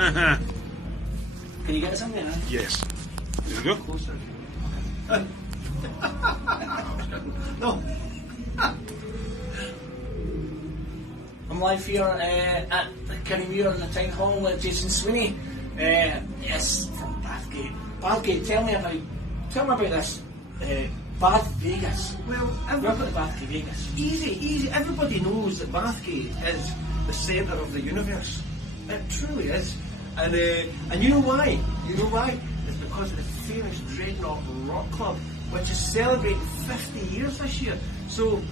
Can you get us in there? Yes. There we go. Closer. No. I'm live here at the Kirriemuir in the town hall with Jason Sweeney. Yes, from Bathgate. Bathgate, tell me about this. Bath Vegas. Well, Welcome to Bathgate Vegas. easy. Everybody knows that Bathgate is the centre of the universe. It truly is. And you know why? It's because of the famous Dreadnought Rock Club, which is celebrating 50 years this year. So,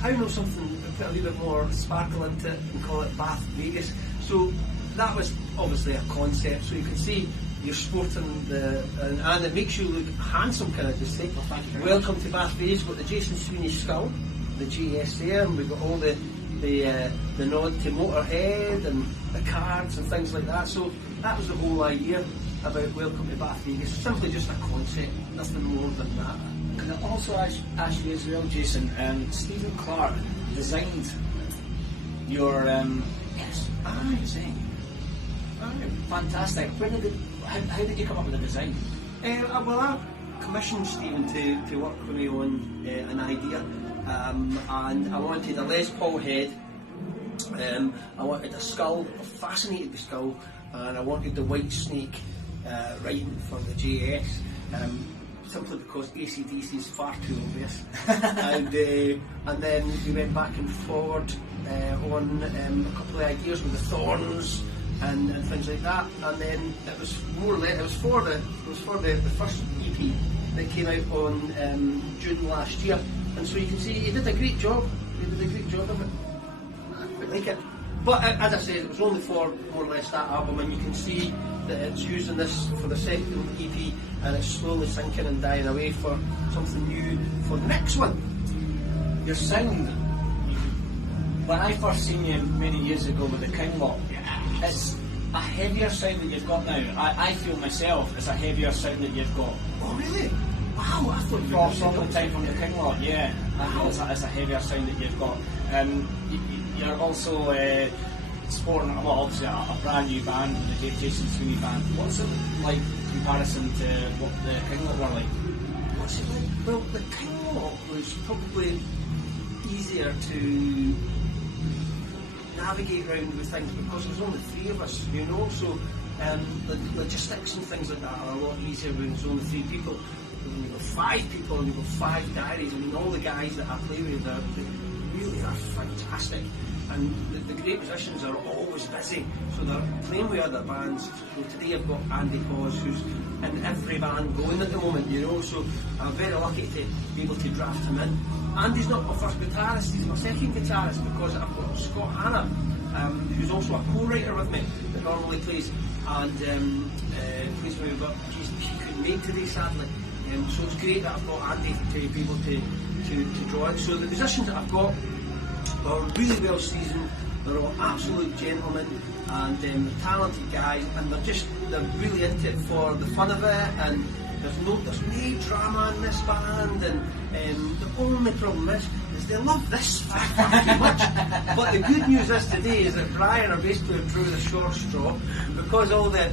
how know something, put a little bit more sparkle into it and call it Bath Vegas. So, that was obviously a concept. So you can see you're sporting and it makes you look handsome, can I just say. Well, thank you very Welcome to Bath Vegas. We've got the Jason Sweeney skull, the GS there, and we've got all the nod to Motorhead and the cards and things like that. So that was the whole idea about Welcome to Bath Vegas. Simply just a concept, nothing more than that. Can I also ask you as well, Jason, Stephen Clark designed your yes, design. Fantastic. How did you come up with the design? Well, I commissioned Stephen to work with me on an idea, and I wanted a Les Paul head, I wanted a skull, I was fascinated with the skull, and I wanted the white snake writing for the JS, simply because AC/DC is far too obvious. and then we went back and forward on a couple of ideas with the thorns and things like that, and then it was more or less, it was for the first EP that came out on June last year, and so you can see he did a great job. Of it. I quite like it. But as I said, it was only for more or less that album, and you can see that it's using this for the second EP, and it's slowly sinking and dying away for something new for the next one. Your sound, when I first seen you many years ago with the King Lot, it's a heavier sound that you've got now. I feel myself it's a heavier sound that you've got. Oh really? Wow, I thought you were From the time from the King Lot, yeah. I feel it's a heavier sound that you've got. You're also sporting, well, obviously a brand new band, the Jason Sweeney band. What's it like in comparison to what the King Lot were like? What's it like? Well, the King Lot was probably easier to navigate around with things because there's only three of us, you know, so the logistics and things like that are a lot easier when there's only three people. When you've got five people and you've got five diaries, I mean, all the guys that I play with, they really are fantastic, and the great musicians are always busy, so they're playing with other bands. So today I've got Andy Hawes, who's in every band going at the moment, you know, so I'm very lucky to be able to draft him in. Andy's not my first guitarist, he's my second guitarist, because I've got Scott Hanna, who's also a co-writer with me, that normally plays, and plays with me, but he couldn't make today, sadly. So it's great that I've got Andy to be able to draw it. So the musicians that I've got are really well seasoned, they're all absolute gentlemen, and they're talented guys, and they're really into it for the fun of it, and there's no drama in this band, and the only problem is they love this far too much. But the good news is today is that Brian, our bass player, drew the short straw, because all the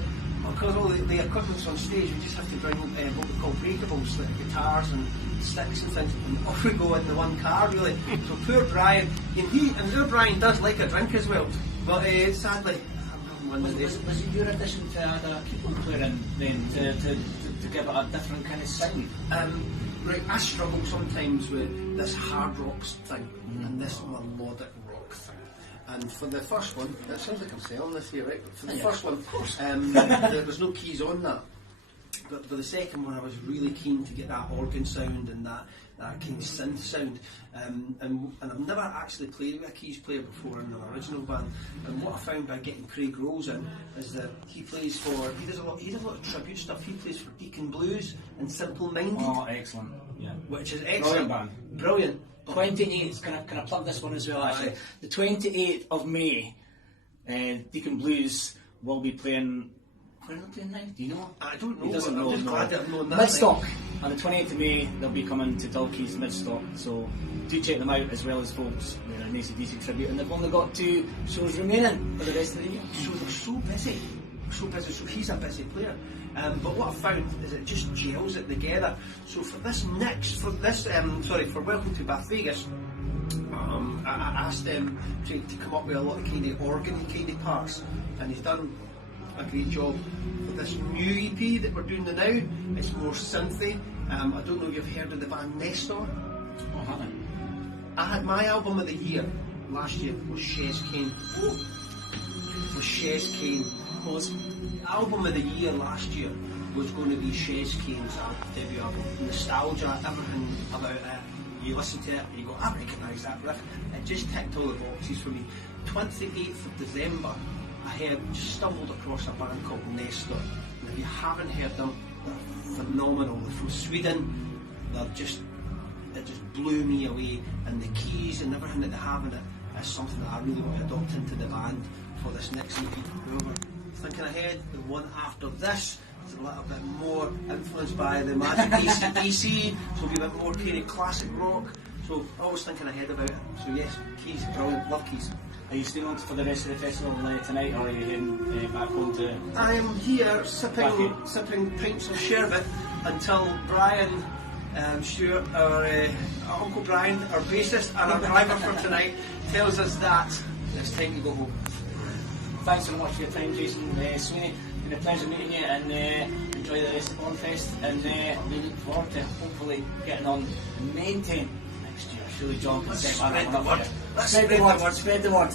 equipment's on stage. We just have to bring what we call breakables, like guitars and sticks and things, and off we go in the one car, really. So poor Brian, and poor Brian does like a drink as well, but sadly, I'm one of these. Was it your addition to add a keyboard player in then to give it a different kind of sound? Right, I struggle sometimes with this hard rock thing and this melodic rock thing. And for the first one, it sounds like I'm selling this here, right? But for the first one, of course, there was no keys on that. But for the second one, I was really keen to get that organ sound and that kind of synth sound. And I've never actually played with a keys player before in an original band. And what I found by getting Craig Rose in is that he does a lot of tribute stuff. He plays for Deacon Blues and Simple Minded. Oh, excellent! Yeah, which is excellent. Brilliant band. Brilliant. 28th, can I plug this one as well, actually? The 28th of May, Deacon Blues will be playing. Where are they playing now? Do you know? I don't know. He doesn't know. I'm just glad that I've known that. Midstock. On the 28th of May, they'll be coming to Dalkeith's Midstock, so do check them out, as well as folks. They're an AC/DC tribute, and they've only got 2 shows remaining for the rest of the year. So they're so busy so busy, so he's a busy player. But what I found is it just gels it together. So for Welcome to Bath Vegas, I asked him to come up with a lot of kind of organ kind of parts, and he's done a great job. For this new EP that we're doing now, it's more synthy. I don't know if you've heard of the band Nestor. Oh, I haven't. I had my album of the year last year was Chez Kane. Was album of the year last year was going to be Chez Kane's debut album. Nostalgia, everything about it. You listen to it and you go, I recognise that riff. It just ticked all the boxes for me. 28th of December, I stumbled across a band called Nestor. And if you haven't heard them, they're phenomenal. They're from Sweden. It just blew me away. And the keys and everything that they have in it is something that I really want to adopt into the band for this next EP. However, thinking ahead, the one after this is a little bit more influenced by the magic AC/DC, so it'll be a bit more kind of classic rock. So always thinking ahead about it. So yes, Keys, brilliant, love Keys. Are you staying on for the rest of the festival tonight, or are you heading back home to... I am here sipping pints of sherbet until Brian Stewart, our Uncle Brian, our bassist and our driver for tonight, tells us that it's time to go home. Thanks so much for your time, Jason. Sweeney, it's been a pleasure meeting you, and enjoy the rest of Bonfest, and we look forward to hopefully getting on the main tent next year. Surely John can set that one up. Spread the word. Spread the word.